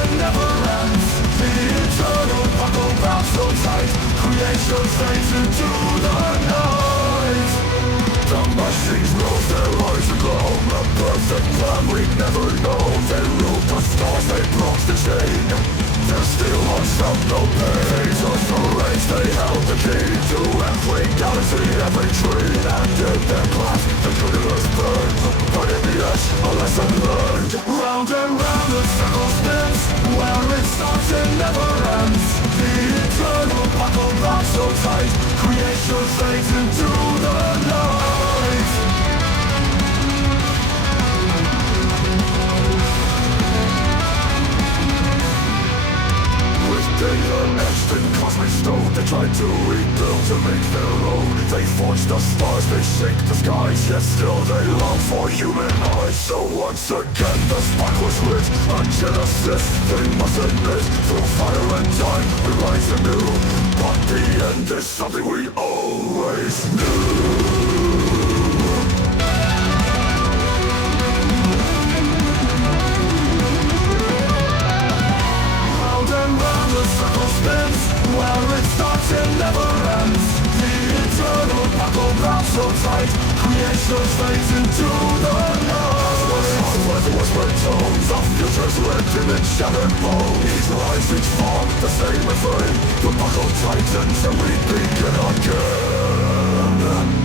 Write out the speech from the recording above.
it never ends. The eternal buckle bound so tight, creation fades into the night. The machines rose their eyes aglow, a perfect plan we never know. They ruled the stars, they broke the chain. Their steel hearts felt no pain. Just the reins, they held the key to every galaxy, every tree. And in their clasp, the universe burned. But in the ash, a lesson learned. Round and round the circle spins, where it starts it never ends. The eternal buckle bound so tight, creation fades into the night. Data etched in cosmic stone, they tried to rebuild to make their own. They forged the stars, they shake the skies, yet still they long for human eyes. So once again the spark was lit, a genesis they must admit. Through fire and time we rise anew, but the end is something we always knew. Where it starts it never ends. The eternal buckle bound so tight, creation fades into the night. With whispered tones of futures lived in shattered bone. Each rise, each fall, the same refrain. The buckle tightens and we begin again.